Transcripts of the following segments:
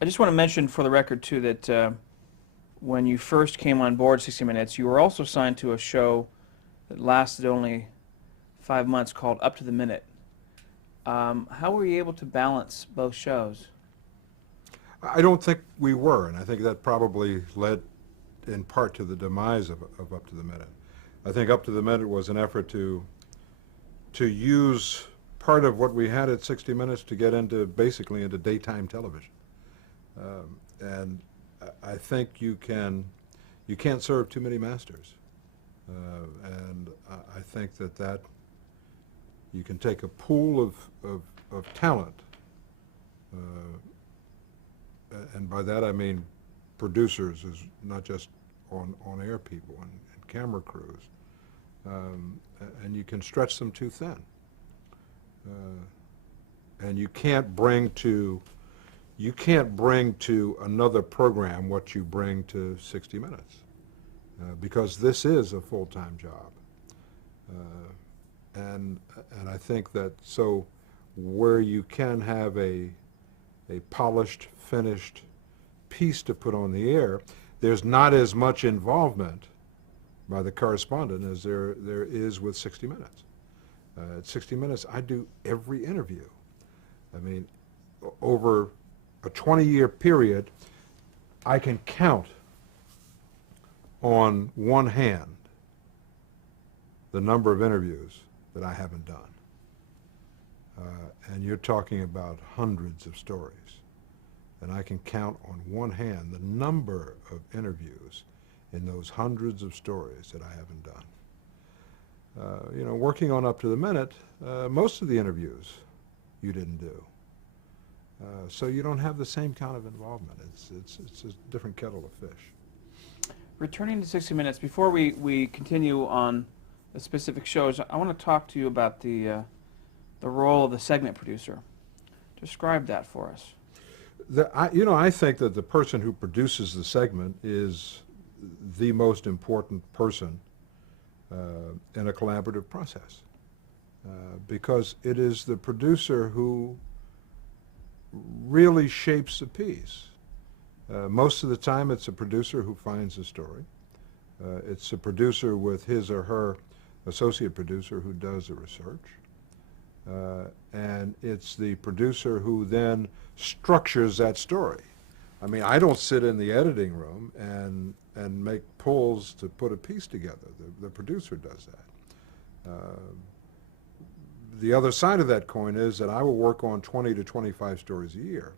I just want to mention for the record, too, that when you first came on board 60 Minutes, you were also signed to a show that lasted only 5 months called Up to the Minute. How were you able to balance both shows? I don't think we were, and I think that probably led in part to the demise of Up to the Minute. I think Up to the Minute was an effort to use part of what we had at 60 Minutes to get into basically into daytime television. And I think you can't serve too many masters. And I think that you can take a pool of talent, and by that I mean producers, is not just on-air people and camera crews, and you can stretch them too thin. And you can't bring to another program what you bring to 60 Minutes, because this is a full-time job. And I think that so where you can have a polished, finished piece to put on the air, there's not as much involvement by the correspondent as there is with 60 Minutes. At 60 Minutes, I do every interview. I mean, over a 20-year period, I can count on one hand the number of interviews that I haven't done. And you're talking about hundreds of stories. And I can count on one hand the number of interviews in those hundreds of stories that I haven't done. You know, working on Up to the Minute, most of the interviews you didn't do. So you don't have the same kind of involvement. It's a different kettle of fish. Returning to 60 Minutes, before we continue on the specific shows, I want to talk to you about the role of the segment producer. Describe that for us. I think that the person who produces the segment is the most important person in a collaborative process, because it is the producer who really shapes the piece. Most of the time it's a producer who finds the story. It's a producer with his or her associate producer who does the research. And it's the producer who then structures that story. I mean, I don't sit in the editing room and make pulls to put a piece together. The producer does that. The other side of that coin is that I will work on 20 to 25 stories a year.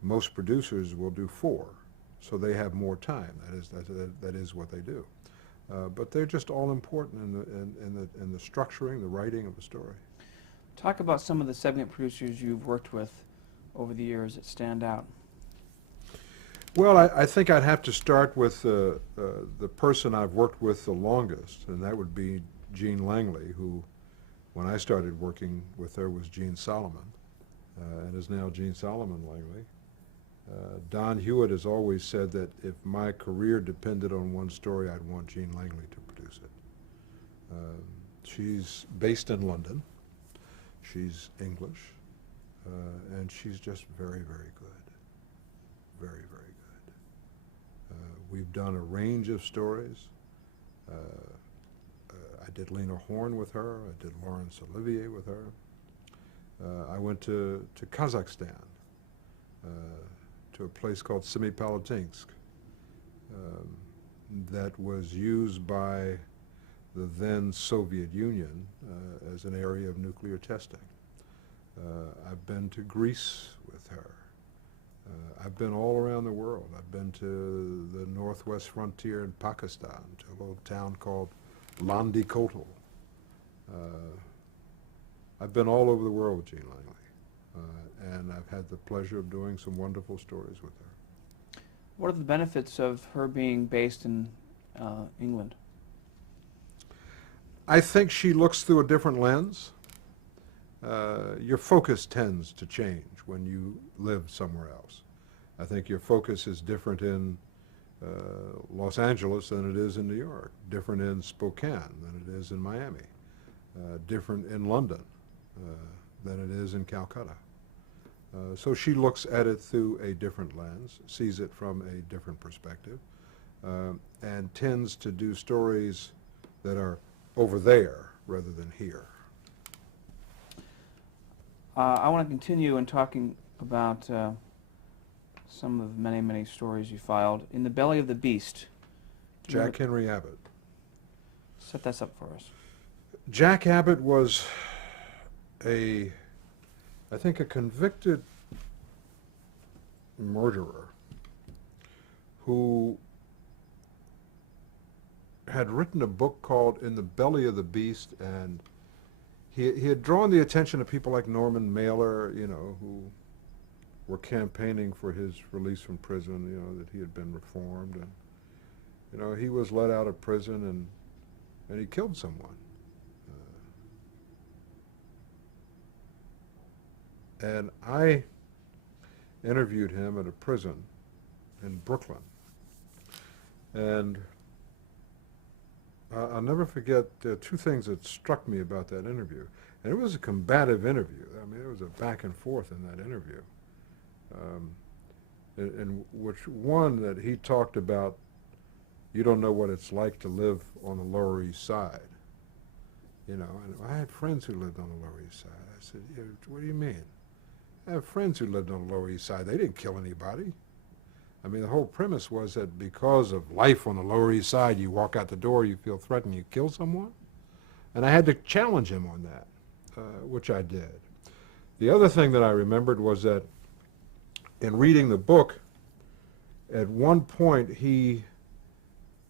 Most producers will do 4, so they have more time. That is what they do. But they're just all important in the structuring, the writing of the story. Talk about some of the segment producers you've worked with over the years that stand out. Well, I think I'd have to start with the person I've worked with the longest, and that would be Jean Langley, who, when I started working with her, was Gene Solomon, and is now Gene Solomon Langley. Don Hewitt has always said that if my career depended on one story, I'd want Jean Langley to produce it. She's based in London. She's English, and she's just very, very good. Very, very good. We've done a range of stories. I did Lena Horne with her. I did Laurence Olivier with her. I went to Kazakhstan, to a place called Semipalatinsk, that was used by the then Soviet Union as an area of nuclear testing. I've been to Greece with her. I've been all around the world. I've been to the northwest frontier in Pakistan, to a little town called Landi Kotal. I've been all over the world with Jean Langley, and I've had the pleasure of doing some wonderful stories with her. What are the benefits of her being based in England? I think she looks through a different lens. Your focus tends to change when you live somewhere else. I think your focus is different in Los Angeles than it is in New York, different in Spokane than it is in Miami, different in London than it is in Calcutta. So she looks at it through a different lens, sees it from a different perspective, and tends to do stories that are over there rather than here. I want to continue in talking about some of the many, many stories you filed. In the Belly of the Beast. Jack Henry Abbott. Set this up for us. Jack Abbott was I think a convicted murderer who had written a book called In the Belly of the Beast, and he had drawn the attention of people like Norman Mailer, you know, who were campaigning for his release from prison, you know, that he had been reformed, and, you know, he was let out of prison and he killed someone. And I interviewed him at a prison in Brooklyn. And I'll never forget two things that struck me about that interview. And it was a combative interview. I mean, it was a back and forth in that interview. In which one that he talked about, you don't know what it's like to live on the Lower East Side. You know, and I had friends who lived on the Lower East Side. I said, yeah, what do you mean? I have friends who lived on the Lower East Side. They didn't kill anybody. I mean, the whole premise was that because of life on the Lower East Side, you walk out the door, you feel threatened, you kill someone. And I had to challenge him on that, which I did. The other thing that I remembered was that in reading the book, at one point he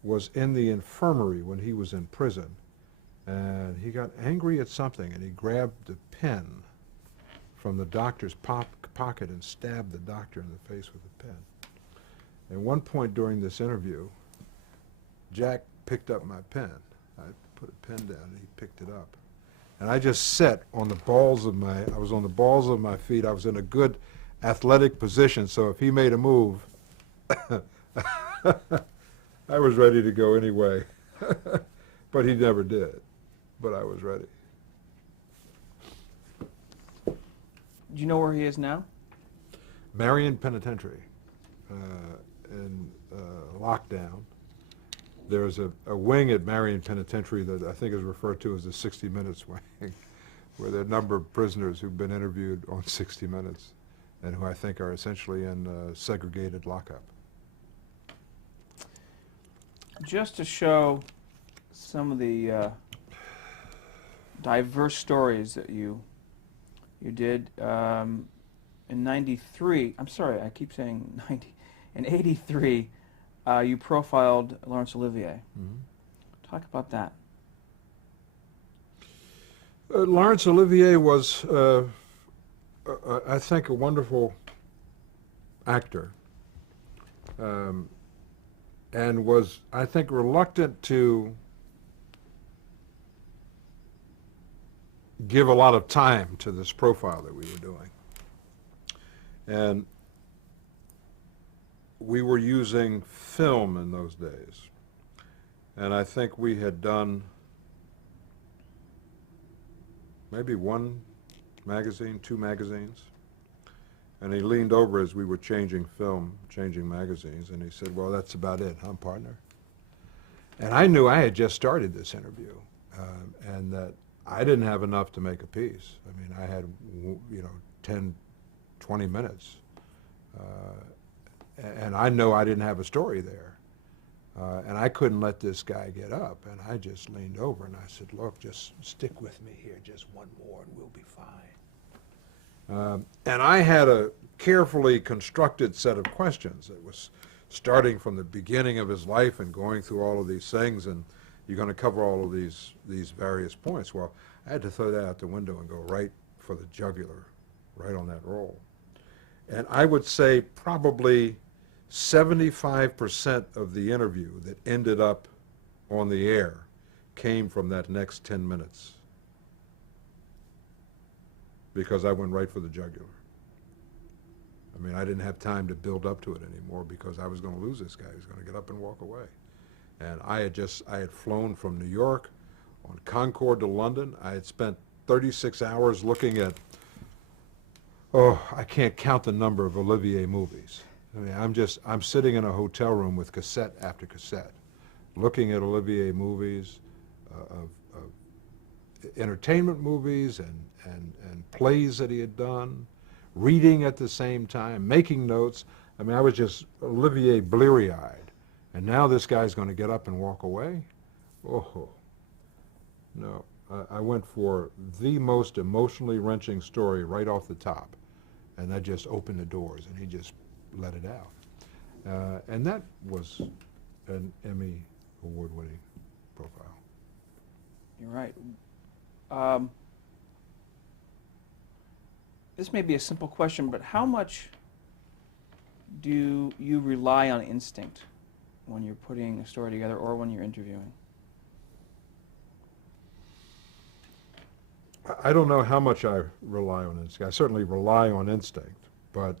was in the infirmary when he was in prison, and he got angry at something, and he grabbed a pen from the doctor's pocket and stabbed the doctor in the face with a pen. At one point during this interview, Jack picked up my pen. I put a pen down and he picked it up. And I just sat on the balls of I was on the balls of my feet. I was in a good athletic position, so if he made a move, I was ready to go anyway. But he never did. But I was ready. Do you know where he is now? Marion Penitentiary. In lockdown. There's a wing at Marion Penitentiary that I think is referred to as the 60 Minutes wing, where there are a number of prisoners who've been interviewed on 60 Minutes and who I think are essentially in segregated lockup. Just to show some of the diverse stories that you did, in 93, I'm sorry, I keep saying 90, in 83, you profiled Laurence Olivier. Mm-hmm. Talk about that. Laurence Olivier was, I think, a wonderful actor, and was, I think, reluctant to give a lot of time to this profile that we were doing. And we were using film in those days. And I think we had done maybe one magazine, two magazines. And he leaned over as we were changing film, changing magazines, and he said, well, that's about it, huh, partner? And I knew I had just started this interview, and that I didn't have enough to make a piece. I mean, I had, 10, 20 minutes. And I know I didn't have a story there. And I couldn't let this guy get up. And I just leaned over and I said, look, just stick with me here, just one more and we'll be fine. And I had a carefully constructed set of questions. It was starting from the beginning of his life and going through all of these things, and you're going to cover all of these various points. Well, I had to throw that out the window and go right for the jugular, right on that roll. And I would say probably 75% of the interview that ended up on the air came from that next 10 minutes, because I went right for the jugular. I mean, I didn't have time to build up to it anymore because I was going to lose this guy. He was going to get up and walk away. And I had flown from New York on Concorde to London. I had spent 36 hours looking at Oh, I can't count the number of Olivier movies. I mean, I'm sitting in a hotel room with cassette after cassette, looking at Olivier movies, of entertainment movies and plays that he had done, reading at the same time, making notes. I mean, I was just Olivier bleary-eyed. And now this guy's going to get up and walk away? Oh, no. I went for the most emotionally wrenching story right off the top. And that just opened the doors, and he just let it out. And that was an Emmy award-winning profile. You're right. This may be a simple question, but how much do you rely on instinct when you're putting a story together or when you're interviewing? I don't know how much I rely on instinct. I certainly rely on instinct, but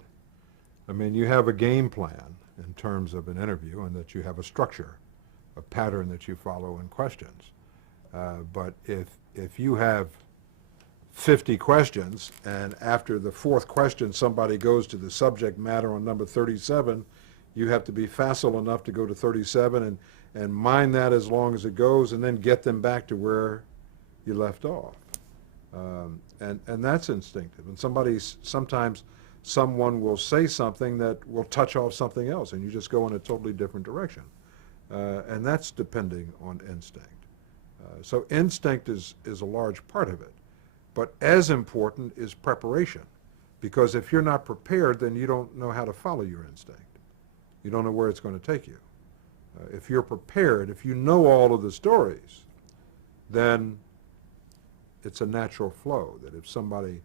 I mean, you have a game plan in terms of an interview, and that you have a structure, a pattern that you follow in questions. But if you have 50 questions, and after the fourth question somebody goes to the subject matter on number 37, you have to be facile enough to go to 37 and mind that as long as it goes, and then get them back to where you left off. And that's instinctive. And sometimes someone will say something that will touch off something else, and you just go in a totally different direction. And that's depending on instinct. So instinct is a large part of it. But as important is preparation, because if you're not prepared, then you don't know how to follow your instinct. You don't know where it's going to take you. If you're prepared, if you know all of the stories, then it's a natural flow, that if somebody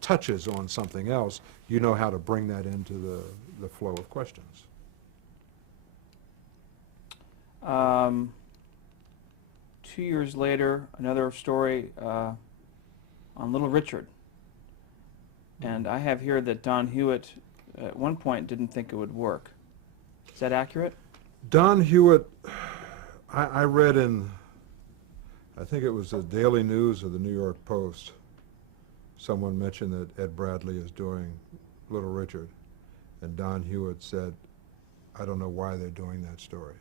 touches on something else, you know how to bring that into the flow of questions. 2 years later, another story on Little Richard. And I have here that Don Hewitt at one point didn't think it would work. Is that accurate? Don Hewitt, I read in, I think it was the Daily News or the New York Post, someone mentioned that Ed Bradley is doing Little Richard. And Don Hewitt said, I don't know why they're doing that story.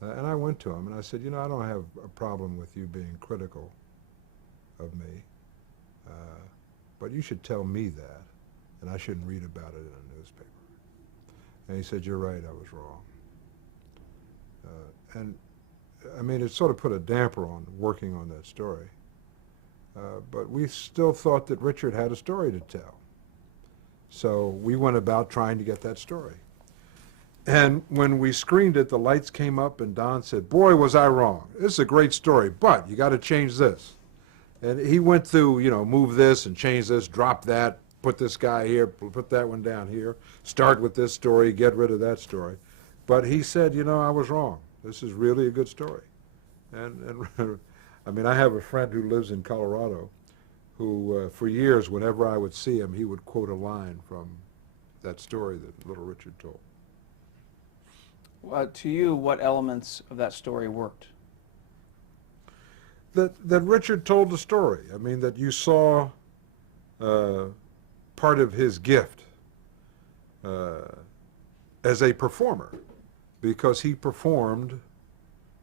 And I went to him and I said, you know, I don't have a problem with you being critical of me, but you should tell me that, and I shouldn't read about it in a newspaper. And he said, you're right, I was wrong. And I mean, it sort of put a damper on working on that story. But we still thought that Richard had a story to tell. So we went about trying to get that story. And when we screened it, the lights came up and Don said, boy, was I wrong. This is a great story, but you got to change this. And he went through, you know, move this and change this, drop that, put this guy here, put that one down here, start with this story, get rid of that story. But he said, you know, I was wrong. This is really a good story. And I mean, I have a friend who lives in Colorado who, for years, whenever I would see him, he would quote a line from that story that Little Richard told. To you, what elements of that story worked? That Richard told the story. I mean, that you saw part of his gift as a performer, because he performed,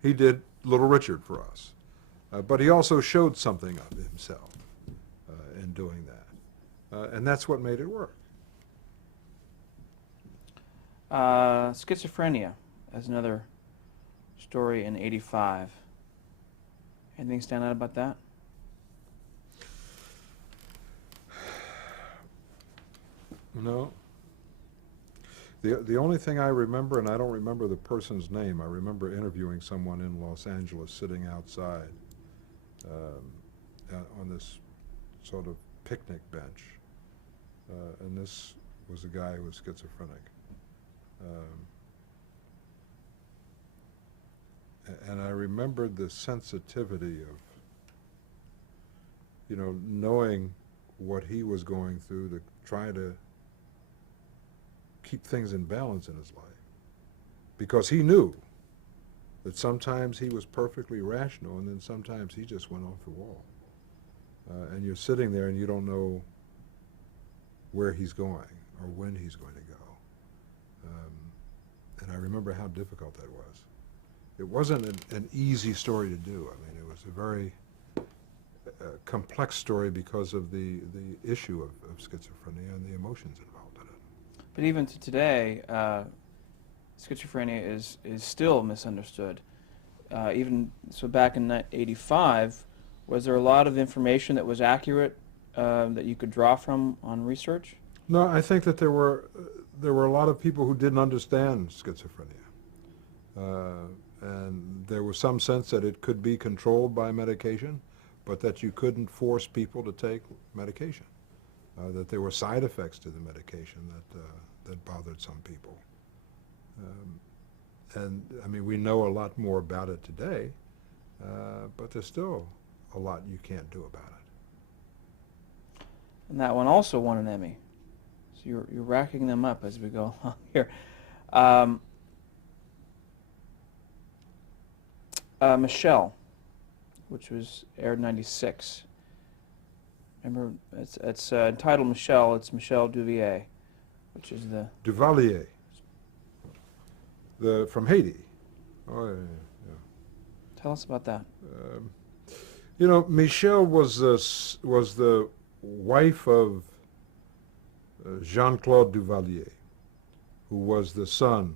he did Little Richard for us. But he also showed something of himself in doing that. And that's what made it work. Schizophrenia as another story in '85. Anything stand out about that? No. The only thing I remember, and I don't remember the person's name, I remember interviewing someone in Los Angeles sitting outside on this sort of picnic bench. And this was a guy who was schizophrenic. And I remembered the sensitivity of, you know, knowing what he was going through to try to keep things in balance in his life. Because he knew that sometimes he was perfectly rational and then sometimes he just went off the wall. And you're sitting there and you don't know where he's going or when he's going to go. And I remember how difficult that was. It wasn't an easy story to do. I mean, it was a very complex story because of the issue of schizophrenia and the emotions involved in it. But even to today, schizophrenia is still misunderstood. Even so, back in '85, was there a lot of information that was accurate that you could draw from on research? No, I think that there were a lot of people who didn't understand schizophrenia, and there was some sense that it could be controlled by medication, but that you couldn't force people to take medication. That there were side effects to the medication that bothered some people. And I mean, we know a lot more about it today, but there's still a lot you can't do about it. And that one also won an Emmy. So you're racking them up as we go along here. Michelle, which was aired in '96. Remember, it's entitled Michelle. It's Michelle Duvier, which is the Duvalier, from Haiti. Oh, yeah. Tell us about that. You know, Michelle was the wife of Jean-Claude Duvalier, who was the son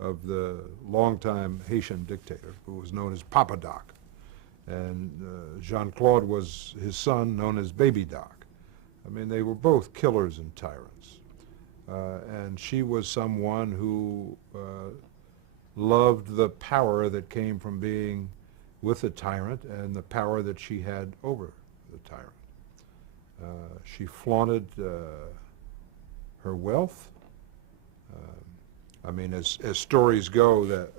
of the longtime Haitian dictator, who was known as Papa Doc. And Jean-Claude was his son, known as Baby Doc. I mean, they were both killers and tyrants. And she was someone who loved the power that came from being with the tyrant and the power that she had over the tyrant. She flaunted her wealth. I mean, as stories go, that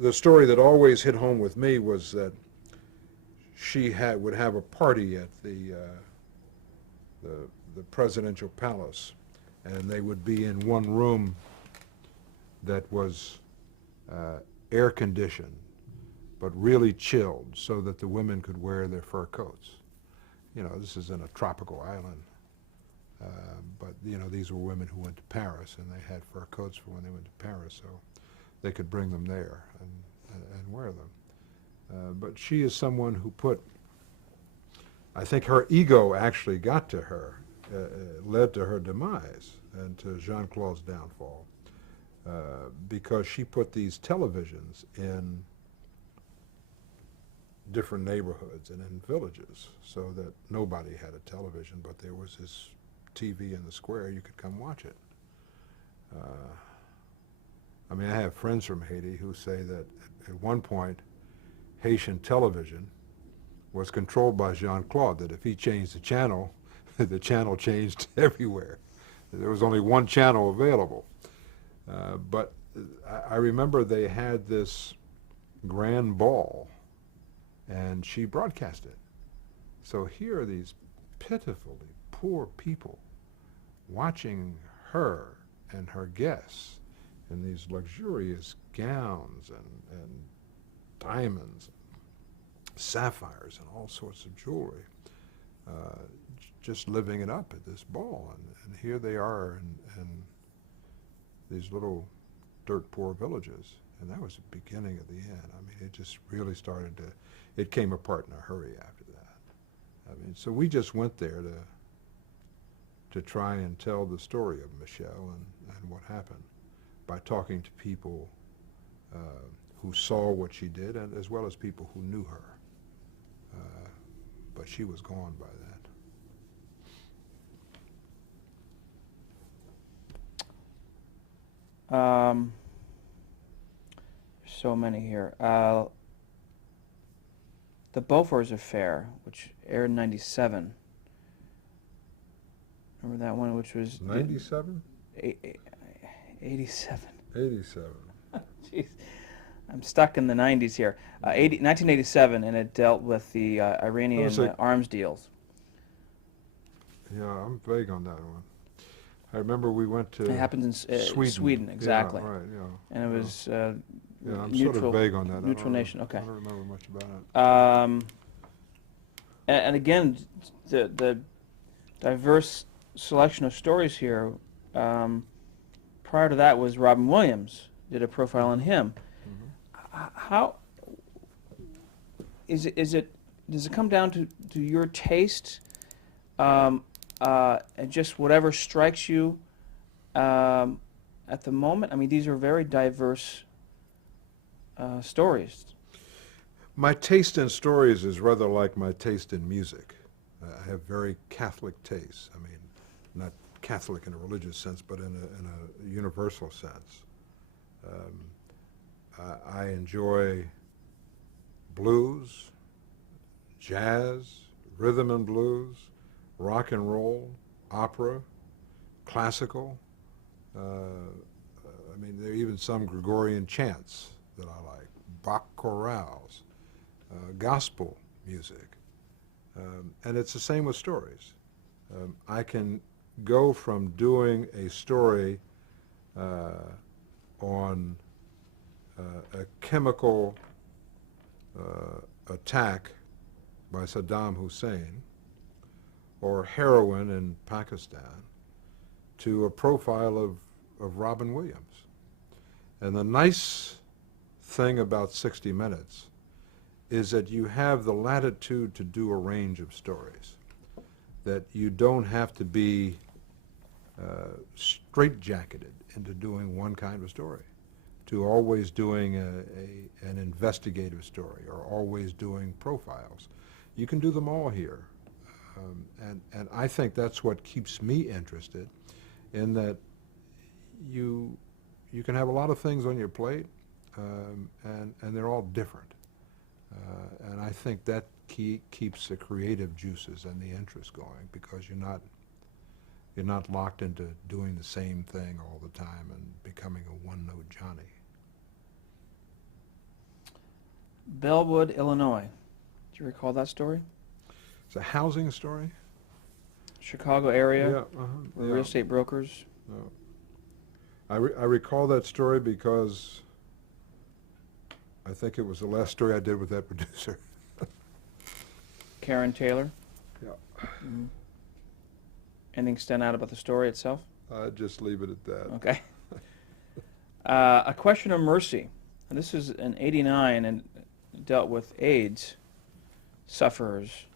the story that always hit home with me was that she would have a party at the presidential palace, and they would be in one room that was air conditioned, but really chilled, so that the women could wear their fur coats. You know, this is in a tropical island, but you know, these were women who went to Paris, and they had fur coats for when they went to Paris, so they could bring them there and wear them. But she is someone who I think her ego actually got to her, led to her demise and to Jean-Claude's downfall, because she put these televisions in different neighborhoods and in villages so that nobody had a television, but there was this TV in the square, you could come watch it. I mean, I have friends from Haiti who say that at one point, Haitian television was controlled by Jean-Claude, that if he changed the channel, the channel changed everywhere. There was only one channel available. But I remember they had this grand ball, and she broadcast it. So here are these pitifully poor people watching her and her guests in these luxurious gowns and diamonds, sapphires, and all sorts of jewelry, just living it up at this ball. And here they are in these little dirt poor villages. And that was the beginning of the end. I mean, it just really started it came apart in a hurry after that. I mean, so we just went there to try and tell the story of Michelle and what happened by talking to people who saw what she did, and as well as people who knew her. But she was gone by that. So many here. The Beaufort's Affair, which aired in '97. Remember that one, which was 97? 87. 87. Jeez, I'm stuck in the '90s here. 1987, and it dealt with the Iranian arms deals. Yeah, I'm vague on that one. I remember we went to It happens in Sweden, exactly. Yeah, right, yeah. And it was Yeah, I'm neutral, sort of vague on that. neutral nation. Okay. I don't remember much about it. And again, the diverse selection of stories here. Um, Prior to that was Robin Williams. Did a profile on him. How is it? Does it come down to your taste, and just whatever strikes you at the moment? I mean, these are very diverse stories. My taste in stories is rather like my taste in music. I have very Catholic tastes. I mean, not Catholic in a religious sense, but in a universal sense. I enjoy blues, jazz, rhythm and blues, rock and roll, opera, classical. I mean, there are even some Gregorian chants that I like, Bach chorales, gospel music. And it's the same with stories. I can go from doing a story on a chemical attack by Saddam Hussein or heroin in Pakistan to a profile of Robin Williams. And the nice thing about 60 Minutes is that you have the latitude to do a range of stories, that you don't have to be straitjacketed into doing one kind of story, to always doing an investigative story or always doing profiles. You can do them all here. And I think that's what keeps me interested, in that you can have a lot of things on your plate, and they're all different. And I think that keeps the creative juices and the interest going, because you're not locked into doing the same thing all the time and becoming a one-note Johnny. Bellwood, Illinois. Do you recall that story? It's a housing story? Chicago area, Yeah, where yeah. real estate brokers. I recall that story because I think it was the last story I did with that producer. Karen Taylor. Yeah. Mhm. Anything stand out about the story itself? I'd just leave it at that. Okay. A Question of Mercy. And this is in '89 and dealt with AIDS sufferers.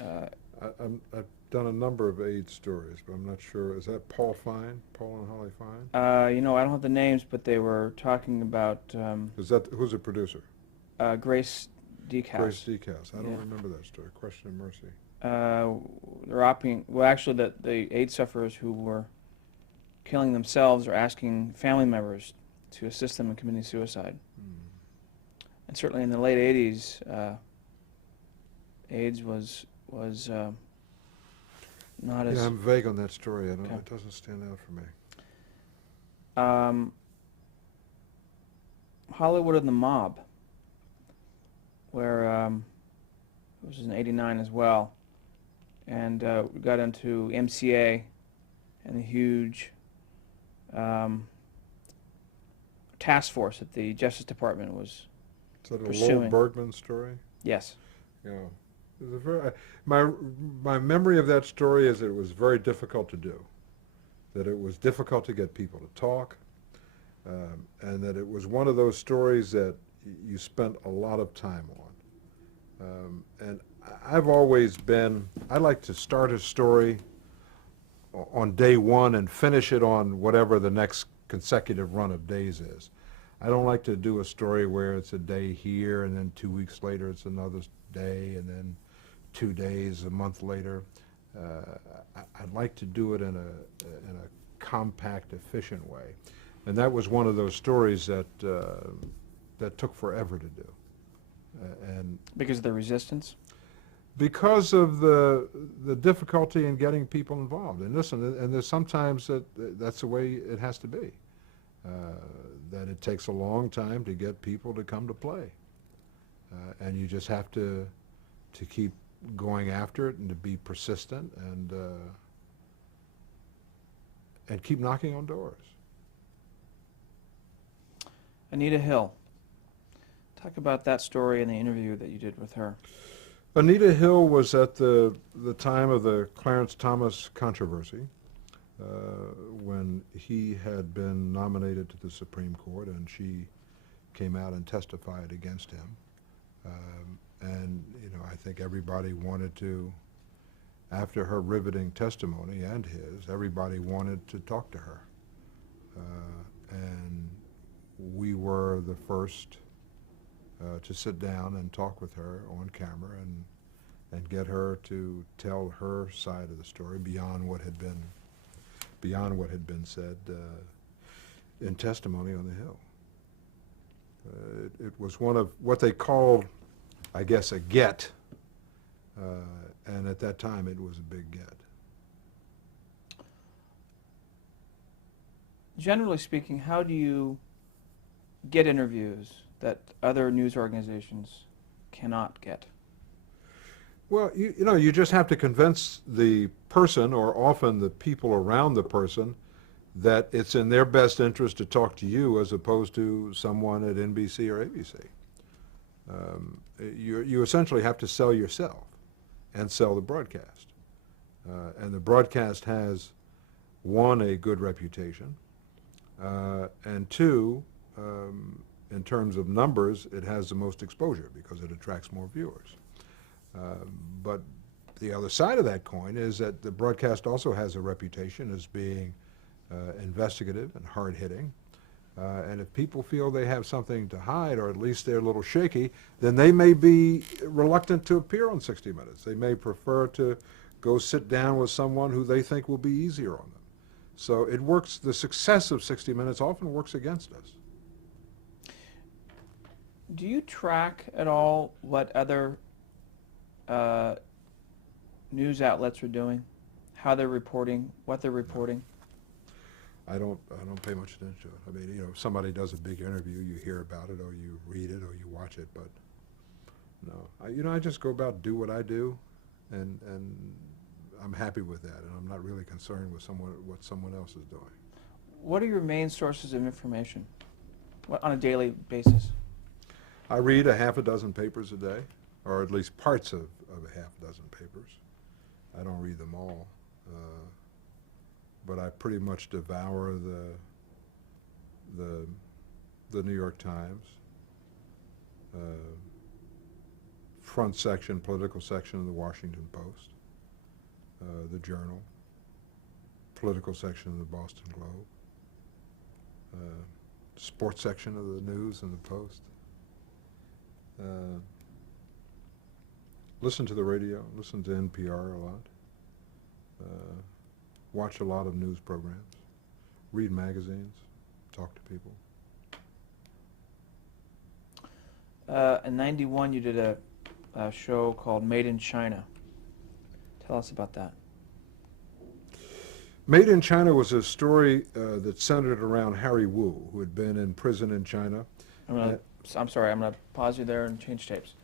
I've done a number of AIDS stories, but I'm not sure. Is that Paul Fine? Paul and Holly Fine? I don't have the names, but they were talking about Is that, who's the producer? Grace Decas. Grace Decas. I don't Yeah. remember that story. Question of Mercy. They're opting. Well, actually, the AIDS sufferers who were killing themselves are asking family members to assist them in committing suicide. And certainly in the late '80s, AIDS was not as. Yeah, I'm vague on that story. Okay. It doesn't stand out for me. Hollywood and the Mob, where it was in '89 as well, and we got into MCA and the huge task force that the Justice Department was. Is that a Pursuing. Lowell Bergman story? Yes. Yeah. It was a very, my memory of that story is it was very difficult to do, that it was difficult to get people to talk, and that it was one of those stories that you spent a lot of time on. And I've always been, I like to start a story on day one and finish it on whatever the next consecutive run of days is. I don't like to do a story where it's a day here and then 2 weeks later it's another day and then 2 days, a month later. I'd like to do it in a compact, efficient way. And that was one of those stories that took forever to do. And Because of the resistance? because of the difficulty in getting people involved. And listen, and there's sometimes that's the way it has to be. That it takes a long time to get people to come to play. And you just have to keep going after it and to be persistent and keep knocking on doors. Anita Hill. Talk about that story and the interview that you did with her. Anita Hill was at the time of the Clarence Thomas controversy, when he had been nominated to the Supreme Court, and she came out and testified against him. And, you know, I think everybody wanted to, after her riveting testimony and his, everybody wanted to talk to her. And we were the first to sit down and talk with her on camera and get her to tell her side of the story beyond what had been said in testimony on the Hill. It was one of what they called, I guess, a get, and at that time it was a big get. Generally speaking, how do you get interviews that other news organizations cannot get? Well, you know, you just have to convince the person, or often the people around the person, that it's in their best interest to talk to you as opposed to someone at NBC or ABC. You essentially have to sell yourself and sell the broadcast. And the broadcast has, one, a good reputation, and two, in terms of numbers, it has the most exposure because it attracts more viewers. But the other side of that coin is that the broadcast also has a reputation as being investigative and hard-hitting. And if people feel they have something to hide, or at least they're a little shaky, then they may be reluctant to appear on 60 Minutes. They may prefer to go sit down with someone who they think will be easier on them. So it works, the success of 60 Minutes often works against us. Do you track at all what other news outlets are doing, how they're reporting, what they're reporting? I don't pay much attention to it. I mean, you know, if somebody does a big interview, you hear about it, or you read it, or you watch it, but no. You know, I just go about, do what I do, and I'm happy with that, and I'm not really concerned with what someone else is doing. What are your main sources of information on a daily basis? I read a half a dozen papers a day, or at least parts of a half a dozen papers. I don't read them all, but I pretty much devour the New York Times, front section, political section of the Washington Post, the Journal, political section of the Boston Globe, sports section of the News and the Post. Listen to the radio, listen to NPR a lot, watch a lot of news programs, read magazines, talk to people. In '91, you did a show called Made in China. Tell us about that. Made in China was a story that centered around Harry Wu, who had been in prison in China. I'm sorry, I'm going to pause you there and change tapes.